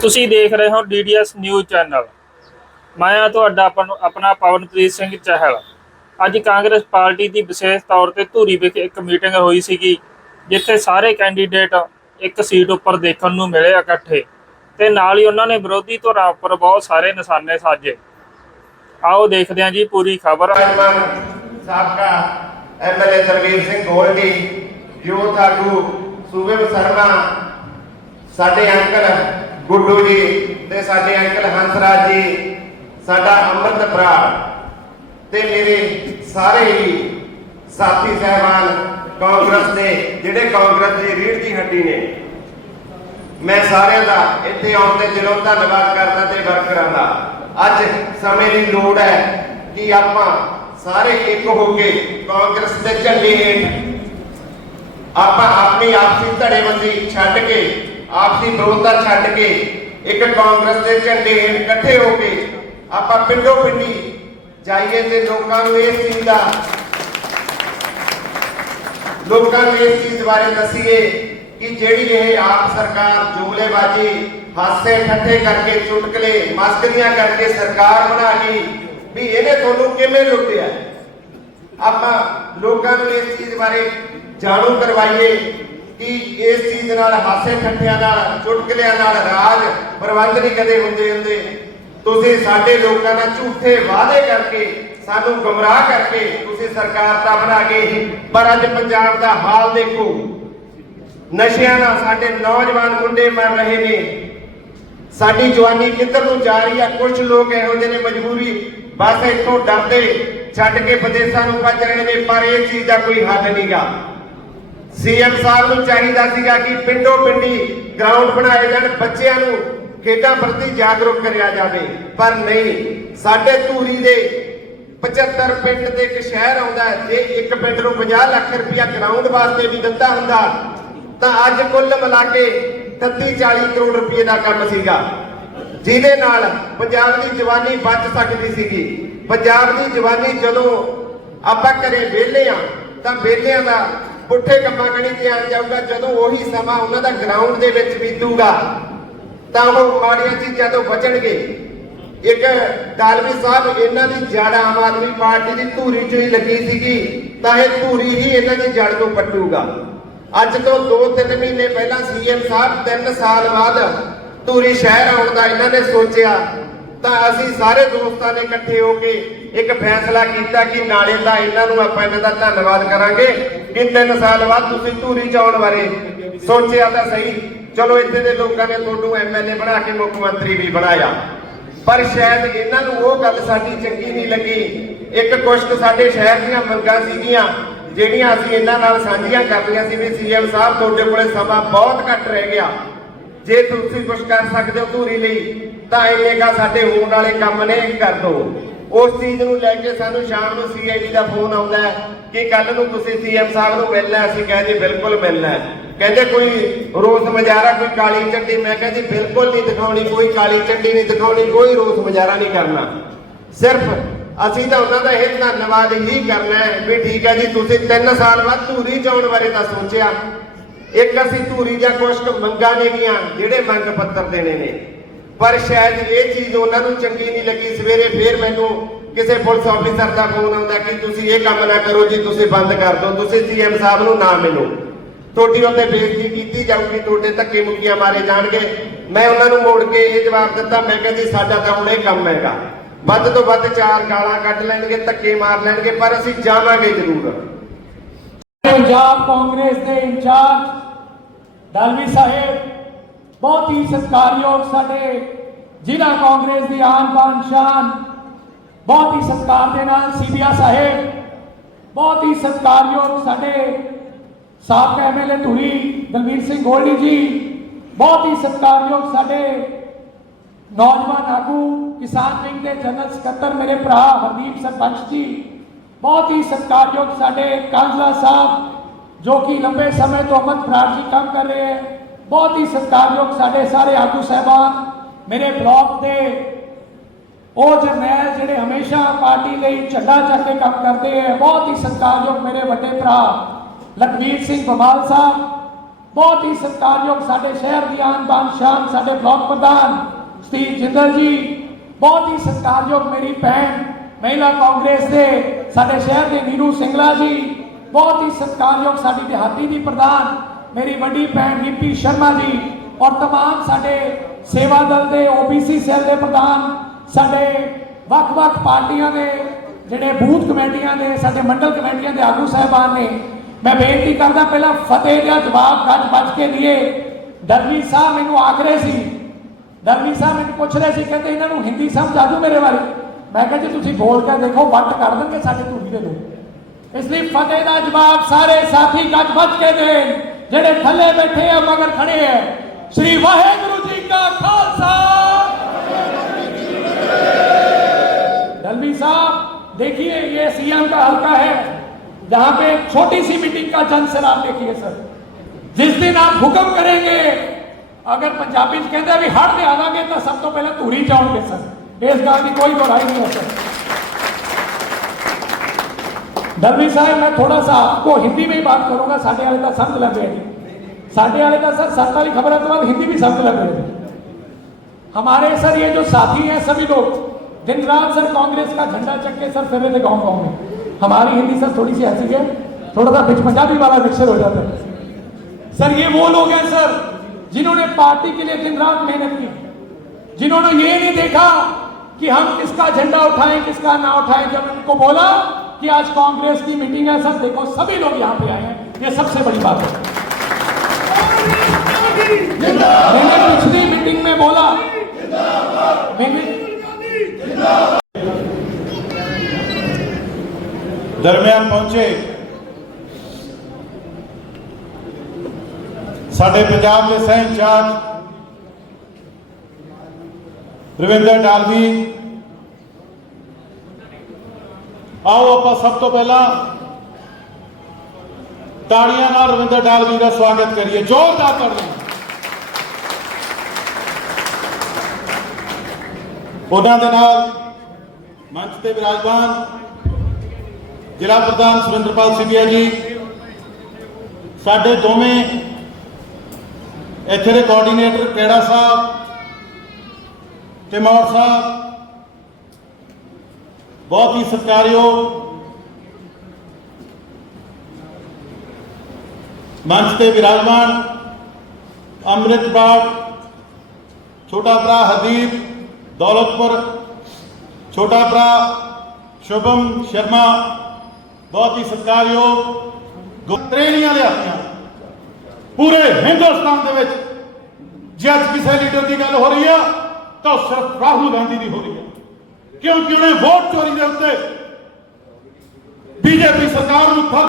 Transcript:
ਤੁਸੀਂ ਦੇਖ ਰਹੇ ਹੋ ਡੀਡੀਐਸ ਨਿਊਜ਼ ਚੈਨਲ। ਮੈਂ ਆ ਤੁਹਾਡਾ ਆਪਣਾ ਪਵਨਪ੍ਰੀਤ ਸਿੰਘ ਚਹਿਲ। ਅੱਜ ਕਾਂਗਰਸ ਪਾਰਟੀ ਦੀ ਵਿਸ਼ੇਸ਼ ਤੌਰ ਤੇ ਧੂਰੀ ਵਿਖੇ ਇੱਕ ਮੀਟਿੰਗ ਹੋਈ ਸੀਗੀ, ਜਿੱਥੇ ਸਾਰੇ ਕੈਂਡੀਡੇਟ ਇੱਕ ਸੀਟ ਉੱਪਰ ਦੇਖਣ ਨੂੰ ਮਿਲੇ ਇਕੱਠੇ। ਤੇ ਨਾਲ ਹੀ ਉਹਨਾਂ ਨੇ ਵਿਰੋਧੀ ਧਿਰਾਂ ਉੱਪਰ ਬਹੁਤ ਸਾਰੇ ਨਿਸ਼ਾਨੇ ਸਾਜੇ। ਆਓ ਦੇਖਦੇ ਹਾਂ ਜੀ ਪੂਰੀ ਖਬਰ। ਸਾਬਕਾ ਐਮਐਲਏ ਦਲਵੀਰ ਸਿੰਘ ਗੋਲਡੀ ਯੂਥ ਆਗੂ ਸੂਬੇ ਸਰਮਾ ਸਾਡੇ ਅੰਕਲ ਗੁੱਡੂ ਜੀ ਤੇ ਸਾਡੇ ਅੰਕਲ ਹੰਸਰਾਜ ਜੀ, ਸਾਡਾ ਅੰਮ੍ਰਿਤ ਬਰਾੜ ਤੇ ਮੇਰੇ ਸਾਰੇ ਹੀ ਸਾਥੀ ਸਹਿਬਾਨ ਕਾਂਗਰਸ ਦੇ, ਜਿਹੜੇ ਕਾਂਗਰਸ ਦੀ ਰੀੜ ਦੀ ਹੱਡੀ ਨੇ। ਮੈਂ ਸਾਰਿਆਂ ਦਾ ਇੱਥੇ ਆਉਣ ਤੇ ਦਿਲੋਂ ਧੰਨਵਾਦ ਕਰਦਾ ਤੇ ਵਰਕਰਾਂ ਦਾ ਅੱਜ ਸਮੇਂ ਦੀ ਲੋੜ ਹੈ ਕਿ ਆਪਾਂ ਸਾਰੇ ਇੱਕ ਹੋ ਕੇ ਕਾਂਗਰਸ ਦੇ ਝੰਡੇ ਹੇਠ ਆਪਾਂ ਆਪਣੀ ਆਪਸੀ ਧੜੇਬੰਦੀ ਛੱਡ ਕੇ ਆਪਸੀ ਵਿਰੋਧਤਾ ਛੱਡ ਕੇ ਇੱਕ ਕਾਂਗਰਸ ਦੇ ਝੰਡੇ ਹੇਠ ਇਕੱਠੇ ਹੋ ਕੇ ਆਪਾਂ ਪਿੰਡੋ ਪਿੰਡੀ ਜਾਈਏ ਤੇ ਲੋਕਾਂ ਨੂੰ ਇਸ ਚੀਜ਼ ਦਾ ਲੋਕਾਂ ਨੂੰ ਇਸ ਚੀਜ਼ ਬਾਰੇ ਦੱਸੀਏ ਕਿ ਜਿਹੜੀ ਇਹ ਆਪ ਸਰਕਾਰ ਜੁਮਲੇਬਾਜ਼ੀ ਹਾਸੇ ਠੱਠੇ ਕਰਕੇ, ਚੁਟਕਲੇ ਮਸਕਰੀਆਂ ਕਰਕੇ ਸਰਕਾਰ ਬਣਾ ਗਈ ਵੀ ਇਹਨੇ ਤੁਹਾਨੂੰ ਕਿਵੇਂ ਲੁੱਟਿਆ? ਆਪਾਂ ਲੋਕਾਂ ਨੂੰ ਇਸ ਚੀਜ਼ ਬਾਰੇ ਜਾਣੂ ਕਰਵਾਈਏ ਕਿ ਇਸ ਚੀਜ਼ ਨਾਲ, ਹਾਸੇ ਠੱਠਿਆਂ ਨਾਲ, ਚੁਟਕਲਿਆਂ ਨਾਲ ਰਾਜ ਪ੍ਰਬੰਧ ਨਹੀਂ ਕਦੇ ਹੁੰਦੇ ਹੁੰਦੇ। ਤੁਸੀਂ ਸਾਡੇ ਲੋਕਾਂ ਨਾਲ ਝੂਠੇ ਵਾਅਦੇ ਕਰਕੇ, ਸਾਨੂੰ ਗਮਰਾਹ ਕਰਕੇ ਤੁਸੀਂ ਸਰਕਾਰ ਦਾ ਬਣਾ ਗਏ ਪਰ ਅੱਜ ਪੰਜਾਬ ਦਾ ਹਾਲ ਦੇਖੋ। ਨਸ਼ਿਆਂ ਨਾਲ ਸਾਡੇ ਨੌਜਵਾਨ ਮੁੰਡੇ ਮਰ ਰਹੇ ਨੇ। ਸਾਡੀ ਜਵਾਨੀ ਕਿੱਧਰ ਨੂੰ ਜਾ ਰਹੀ ਹੈ ਕੁਝ ਲੋਕ ਇਹੋ ਜਿਹੇ ਨੇ ਮਜਬੂਰੀ। ਬਸ ਇੱਥੋਂ ਡਰਦੇ, ਛੱਡ ਕੇ ਵਿਦੇਸ਼ਾਂ ਨੂੰ ਭੱਜ ਰਹੇ ਨੇ, ਪਰ ਇਹ ਚੀਜ਼ ਦਾ ਕੋਈ ਹੱਲ ਨਹੀਂਗਾ ਸੀਐਮ ਸਾਹਿਬ ਨੂੰ ਚਾਹੀਦਾ ਸੀਗਾ ਕਿ ਪਿੰਡੋ ਪਿੰਡੀ ਗਰਾਊਂਡ ਬਣਾਏ ਜਾਣ, ਬੱਚਿਆਂ ਨੂੰ ਖੇਡਾਂ ਪ੍ਰਤੀ ਜਾਗਰੂਕ ਕਰਿਆ ਜਾਵੇ। ਪਰ ਨਹੀਂ, ਸਾਡੇ ਧੂਰੀ ਦੇ 75 ਪਿੰਡ ਤੇ ਇੱਕ ਸ਼ਹਿਰ ਆਉਂਦਾ ਜੇ ਇੱਕ ਪਿੰਡ ਨੂੰ 50 ਲੱਖ ਰੁਪਇਆ ਗਰਾਊਂਡ ਵਾਸਤੇ ਵੀ ਦਿੱਤਾ ਹੁੰਦਾ, ਤਾਂ ਅੱਜ ਕੁੱਲ ਮਿਲਾ ਕੇ 33 40 ਕਰੋੜ ਰੁਪਏ ਦਾ ਕੰਮ ਸੀਗਾ। ਜਿਹਦੇ ਨਾਲ ਪੰਜਾਬ ਦੀ ਜਵਾਨੀ ਬਚ ਸਕਦੀ ਸੀਗੀ। ਪੰਜਾਬ ਦੀ ਜਵਾਨੀ ਜਦੋਂ ਆਪਾਂ ਘਰੇ ਵਿਹਲੇ ਆ ਤਾਂ ਵਿਹਲਿਆਂ ਦਾ ਪੁੱਠੇ ਕੰਮਾਂ ਕਣੀ ਧਿਆਨ ਜਾਊਗਾ, ਜਦੋਂ ਉਹੀ ਸਮਾਂ ਉਹਨਾਂ ਦਾ ਗਰਾਊਂਡ ਦੇ ਵਿੱਚ ਬੀਤੂਗਾ, ਤਾਂ ਉਹ ਮਾੜੀਆਂ ਚੀਜ਼ਾਂ ਤੋਂ ਬਚਣਗੇ। ਇੱਕ ਦਾਲਵੀ ਸਾਹਿਬ, ਇਹਨਾਂ ਦੀ ਜੜ ਆਮ ਆਦਮੀ ਪਾਰਟੀ ਦੀ ਧੂਰੀ ਚੋਂ ਹੀ ਲੱਗੀ ਸੀਗੀ, ਤਾਂ ਇਹ ਧੂਰੀ ਹੀ ਇਹਨਾਂ ਦੀ ਜੜ ਤੋਂ ਪੱਟੂਗਾ। ਅੱਜ ਤੋਂ 2-3 ਮਹੀਨੇ ਪਹਿਲਾਂ ਸੀਐਮ ਸਾਹਿਬ 3 ਸਾਲ ਬਾਅਦ ਧੂਰੀ ਸ਼ਹਿਰ ਆਉਣ ਦਾ ਇਹਨਾਂ ਨੇ ਸੋਚਿਆ, ਤਾਂ ਅਸੀਂ ਸਾਰੇ ਦੋਸਤਾਂ ਨੇ ਇਕੱਠੇ ਹੋ ਕੇ ਇੱਕ ਫੈਸਲਾ ਕੀਤਾ ਕਿ ਨਾਲੇ ਦਾ ਇਹਨਾਂ ਨੂੰ ਆਪਾਂ ਇਹਨਾਂ ਦਾ ਧੰਨਵਾਦ ਕਰਾਂਗੇ। ਕਿ 3 ਸਾਲ ਬਾਅਦ ਤੁਸੀਂ ਧੂਰੀ ਚ ਬਾਰੇ ਸੋਚਿਆ ਤਾਂ ਸਹੀ। ਚਲੋ, ਇੱਥੇ ਦੇ ਲੋਕਾਂ ਨੇ ਤੁਹਾਨੂੰ ਐਮਐਲਏ ਬਣਾ ਕੇ ਮੁੱਖ ਮੰਤਰੀ ਵੀ ਬਣਾਇਆ। ਪਰ ਸ਼ਾਇਦ ਇਹਨਾਂ ਨੂੰ ਉਹ ਗੱਲ ਸਾਡੀ ਚੰਗੀ ਨਹੀਂ ਲੱਗੀ। ਇੱਕ ਕੁਛ ਸਾਡੇ ਸ਼ਹਿਰ ਦੀਆਂ ਮੰਗਾਂ ਸੀਗੀਆਂ, ਜਿਹੜੀਆਂ ਅਸੀਂ ਇਹਨਾਂ ਨਾਲ ਸਾਂਝੀਆਂ ਕਰਨੀਆਂ ਸੀ ਵੀ ਸੀਐਮ ਸਾਹਿਬ ਤੁਹਾਡੇ ਕੋਲੇ ਸਮਾਂ ਬਹੁਤ ਘੱਟ ਰਹਿ ਗਿਆ। ਜੇ ਤੁਸੀਂ ਕੁਝ ਕਰ ਸਕਦੇ ਹੋ ਧੂਰੀ ਲਈ, ਤਾਂ ਇੰਨੇ ਕਾ ਸਾਡੇ ਹੋਣ ਵਾਲੇ ਕੰਮ ਨੇ ਕਰ ਦਿਓ ਉਸ ਚੀਜ਼ ਨੂੰ ਲੈ ਕੇ ਸਾਨੂੰ ਸ਼ਾਮ ਨੂੰ ਸੀਆਈਡੀ ਦਾ ਫੋਨ ਆਉਂਦਾ ਕਿ ਕੱਲ ਨੂੰ ਤੁਸੀਂ ਸੀਐਮ ਸਾਹਿਬ ਨੂੰ ਮਿਲਣਾ ਅਸੀਂ ਕਹੇ ਬਿਲਕੁਲ ਮਿਲਣਾ ਕਹਿੰਦੇ ਕੋਈ ਰੋਸ ਮਜਾਰਾ, ਕੋਈ ਕਾਲੀ ਝੰਡੀ ਮੈਂ ਕਿਹਾ ਜੀ ਬਿਲਕੁਲ ਨਹੀਂ ਦਿਖਾਉਣੀ, ਕੋਈ ਕਾਲੀ ਝੰਡੀ ਨਹੀਂ ਦਿਖਾਉਣੀ, ਕੋਈ ਰੋਸ ਮਜਾਰਾ ਨਹੀਂ ਕਰਨਾ। ਸਿਰਫ ਅਸੀਂ ਤਾਂ ਉਹਨਾਂ ਦਾ ਇਹ ਧੰਨਵਾਦ ਹੀ ਕਰਨਾ ਹੈ ਵੀ ਠੀਕ ਹੈ ਜੀ, ਤੁਸੀਂ 3 ਸਾਲ ਬਾਅਦ ਧੂਰੀ ਚਾਉਣ ਬਾਰੇ ਤਾਂ ਸੋਚਿਆ। ਇੱਕ ਅਸੀਂ ਧੂਰੀ ਜਾਂ ਕੁਛ ਕੁ ਮੰਗਾਂ ਨੇਗੀਆਂ ਜਿਹੜੇ ਮੰਗ ਪੱਤਰ ਦੇਣੇ ਨੇ। ਪਰ ਸ਼ਾਇਦ ਇਹ ਚੀਜ਼ ਉਹਨਾਂ ਨੂੰ ਚੰਗੀ ਨਹੀਂ ਲੱਗੀ। ਸਵੇਰੇ ਫੇਰ ਮੈਨੂੰ ਕਿਸੇ ਪੁਲਿਸ ਆਫੀਸਰ ਦਾ ਫੋਨ ਆਉਂਦਾ ਕਿ ਤੁਸੀਂ ਇਹ ਕੰਮ ਨਾ ਕਰੋ ਜੀ, ਤੁਸੀਂ ਬੰਦ ਕਰ ਦਿਓ, ਤੁਸੀਂ ਸੀਐਮ ਸਾਹਿਬ ਨੂੰ ਨਾ ਮਿਲੋ। ਤੁਹਾਡੀ ਉੱਤੇ ਬੇਇੱਜ਼ਤੀ ਕੀਤੀ ਜਾਊਗੀ, ਤੁਹਾਡੇ ਧੱਕੇ ਮੁੱਕੀਆਂ ਮਾਰੇ ਜਾਣਗੇ। ਮੈਂ ਉਹਨਾਂ ਨੂੰ ਮੋੜ ਕੇ ਇਹ ਜਵਾਬ ਦਿੱਤਾ, ਮੈਂ ਕਿਹਾ ਜੀ, ਸਾਡਾ ਤਾਂ ਹੁਣ ਇਹ ਕੰਮ ਹੈਗਾ। ਵੱਧ ਤੋਂ ਵੱਧ ਚਾਰ ਗਾਲਾਂ ਕੱਢ ਲੈਣਗੇ, ਧੱਕੇ ਮਾਰ ਲੈਣਗੇ, ਪਰ ਅਸੀਂ ਜਾਵਾਂਗੇ ਜ਼ਰੂਰ। ਪੰਜਾਬ ਕਾਂਗਰਸ ਦੇ ਇੰਚਾਰਜ ਦਲਵੀ ਸਾਹਿਬ ਬਹੁਤ ਹੀ ਸਤਿਕਾਰਯੋਗ ਸਾਡੇ ਜ਼ਿਲ੍ਹਾ ਕਾਂਗਰਸ ਦੀ ਆਨ ਬਾਨ ਸ਼ਾਨ ਬਹੁਤ ਹੀ ਸਤਿਕਾਰ ਦੇ ਨਾਲ ਸੀਬੀਆ ਸਾਹਿਬ ਬਹੁਤ ਹੀ ਸਤਿਕਾਰਯੋਗ ਸਾਡੇ ਸਾਬਕਾ ਐਮਐਲਏ ਧੂਰੀ ਦਲਵੀਰ ਸਿੰਘ ਗੋਲਡੀ ਜੀ ਬਹੁਤ ਹੀ ਸਤਿਕਾਰਯੋਗ ਸਾਡੇ ਨੌਜਵਾਨ ਆਗੂ ਕਿਸਾਨ ਵਿੰਗ ਦੇ ਜਨਰਲ ਸਕੱਤਰ ਮੇਰੇ ਭਰਾ ਹਰਦੀਪ ਸਰਪੰਚ ਜੀ ਬਹੁਤ ਹੀ ਸਤਿਕਾਰਯੋਗ ਸਾਡੇ ਕਾਂਸਲਾ ਸਾਹਿਬ ਜੋ ਕਿ ਲੰਬੇ ਸਮੇਂ ਤੋਂ ਅਮਰ ਬਰਾੜ ਜੀ ਕੰਮ ਕਰ ਰਹੇ ਹੈ ਬਹੁਤ ਹੀ ਸਤਿਕਾਰਯੋਗ ਸਾਡੇ ਸਾਰੇ ਆਗੂ ਸਹਿਬਾਨ, ਮੇਰੇ ਬਲਾਕ ਦੇ ਉਹ ਜਰਨੈਲ ਜਿਹੜੇ ਹਮੇਸ਼ਾ ਪਾਰਟੀ ਲਈ ਝੰਡਾ ਚੱਕ ਕੇ ਕੰਮ ਕਰਦੇ ਹੈ ਬਹੁਤ ਹੀ ਸਤਿਕਾਰਯੋਗ ਮੇਰੇ ਵੱਡੇ ਭਰਾ ਲਖਵੀਰ ਸਿੰਘ ਬਮਾਲ ਸਾਹਿਬ, ਬਹੁਤ ਹੀ ਸਤਿਕਾਰਯੋਗ ਸਾਡੇ ਸ਼ਹਿਰ ਦੀ ਆਨ ਬਾਨ ਸ਼ਾਨ ਸਾਡੇ ਬਲਾਕ ਪ੍ਰਧਾਨ ਸਤੀਸ਼ ਜਿੰਦਲ ਜੀ, ਬਹੁਤ ਹੀ ਸਤਿਕਾਰਯੋਗ ਮੇਰੀ ਭੈਣ ਮਹਿਲਾ ਕਾਂਗਰਸ ਦੇ ਸਾਡੇ ਸ਼ਹਿਰ ਦੇ ਨੀਰੂ ਸਿੰਗਲਾ ਜੀ, ਬਹੁਤ ਹੀ ਸਤਿਕਾਰਯੋਗ ਸਾਡੀ ਦਿਹਾਤੀ ਦੀ ਪ੍ਰਧਾਨ ਮੇਰੀ ਵੱਡੀ ਭੈਣ ਗਿੱਪੀ ਸ਼ਰਮਾ ਜੀ ਔਰ तमाम ਸਾਡੇ ਸੇਵਾ ਦਲ ਦੇ ਓਬੀਸੀ ਸੈੱਲ ਦੇ ਪ੍ਰਧਾਨ ਸਾਡੇ ਵੱਖ-ਵੱਖ ਪਾਰਟੀਆਂ ਦੇ ਜਿਹੜੇ ਬੂਥ ਕਮੇਟੀਆਂ ਦੇ ਸਾਡੇ ਮੰਡਲ ਕਮੇਟੀਆਂ ਦੇ ਆਗੂ ਸਾਹਿਬਾਨ ਨੇ ਮੈਂ ਬੇਨਤੀ ਕਰਦਾ ਪਹਿਲਾਂ ਫਤਿਹ ਦਾ ਜਵਾਬ ਗੱਜ ਬੱਜ ਕੇ ਦਿਏ ਦਰਵੀ ਸਾਹਿਬ ਮੈਨੂੰ ਆਖ ਰਹੇ ਸੀ ਦਰਵੀ ਸਾਹਿਬ ਮੈਨੂੰ ਪੁੱਛ ਰਹੇ ਸੀ ਕਹਿੰਦੇ ਇਹਨਾਂ ਨੂੰ ਹਿੰਦੀ ਸਮਝ ਆ ਜੂ ਮੇਰੇ ਬਾਰੇ ਮੈਂ ਕਿਹਾ ਜੀ ਤੁਸੀਂ ਬੋਲ ਕੇ ਦੇਖੋ ਵੱਟ ਕਰ ਦੇਣਗੇ ਸਾਡੇ ਧੂਰੀ ਦੇ ਲੋਕ ਇਸ ਲਈ ਫਤਿਹ ਦਾ ਜਵਾਬ ਸਾਰੇ ਸਾਥੀ ਗੱਜ ਬੱਜ ਕੇ ਦੇਣ ਜਿਹੜੇ ਥੱਲੇ ਬੈਠੇ ਆ ਮਗਰ ਖੜੇ ਆ ਸ੍ਰੀ ਵਾਹਿਗੁਰੂ ਜੀ ਕਾ ਖਾਲਸਾ दलवी साहब देखिए ये सीएम का हल्का है जहां पे एक छोटी सी मीटिंग का जन सराब देखिए सर जिस दिन आप हुक्म करेंगे अगर पंजाबी च कहते भी हट दे आवांगे तो सब तो पहले धूरी जाओगे सर इस गल की कोई बुराई नहीं हो सकती दलवी साहब, मैं थोड़ा सा आपको हिंदी में ही बात करूँगा। साढ़े वाले का लग गया साढ़े वाले का सर सत्ता वाली खबर के बाद हिंदी भी लग गई हमारे सर, ये जो साथी हैं सभी लोग, दिन रात सर कांग्रेस का झंडा चक के सर फिर गाँव गाँव में। हमारी हिंदी सर थोड़ी सी ऐसी है। थोड़ा सा पंजाबी वाला मिक्सर हो जाता है। सर, ये वो लोग हैं सर, जिन्होंने पार्टी के लिए दिन रात मेहनत की। जिन्होंने ये नहीं देखा कि हम किसका झंडा उठाएँ, किसका ना उठाएँ। जब उनको बोला कि आज कांग्रेस की मीटिंग है सर देखो सभी लोग यहाँ पे आए हैं ये सबसे बड़ी बात है मैंने पिछली मीटिंग में बोला मैंने ਦਰਮਿਆਨ ਪਹੁੰਚੇ ਸਾਡੇ ਪੰਜਾਬ ਦੇ ਸਹਿ ਇੰਚਾਰਜ ਰਵਿੰਦਰ ਡਾਲਵੀ ਆਓ ਆਪਾਂ ਸਭ ਤੋਂ ਪਹਿਲਾਂ ਤਾੜੀਆਂ ਨਾਲ ਰਵਿੰਦਰ ਡਾਲਵੀ ਦਾ ਸਵਾਗਤ ਕਰੀਏ। ਜ਼ੋਰਦਾਰ ਤਾੜੀਆਂ। ਉਹਨਾਂ ਦੇ ਨਾਲ ਮੰਚ ਤੇ ਵਿਰਾਜਮਾਨ ਜ਼ਿਲ੍ਹਾ ਪ੍ਰਧਾਨ ਸੁਰਿੰਦਰਪਾਲ ਸਿੰਘਿਆ ਜੀ। ਸਾਡੇ ਦੋਵੇਂ ਇੱਥੇ ਦੇ ਕੋਆਰਡੀਨੇਟਰ ਕਿਹੜਾ ਸਾਹਿਬ ਤੇ ਮੌਰ ਸਾਹਿਬ ਬਹੁਤ ਹੀ ਸਤਿਕਾਰਯੋਗ ਮੰਚ ਤੇ ਵਿਰਾਜਮਾਨ ਅੰਮ੍ਰਿਤਪਾਲ, ਛੋਟਾ ਭਰਾ ਹਰਦੀਪ, ਦੌਲਤਪੁਰ, ਛੋਟਾ ਭਰਾ ਸ਼ੁਭਮ ਸ਼ਰਮਾ, ਬਹੁਤ ਹੀ ਸਤਿਕਾਰਯੋਗ ਗੁੱਤਰੇਲੀਆਂ ਲਿਆਤੀਆਂ। ਪੂਰੇ ਹਿੰਦੁਸਤਾਨ ਦੇ ਵਿੱਚ ਜੇ ਅੱਜ ਕਿਸੇ ਲੀਡਰ ਦੀ ਗੱਲ ਹੋ ਰਹੀ ਆ, ਤਾਂ ਸਿਰਫ ਰਾਹੁਲ ਗਾਂਧੀ ਦੀ ਹੋ ਰਹੀ ਹੈ ਕਿਉਂਕਿ ਉਹਨੇ ਵੋਟ ਚੋਰੀ ਦੇ ਉੱਤੇ ਬੀਜੇਪੀ ਸਰਕਾਰ ਨੂੰ ਥੱਲੇ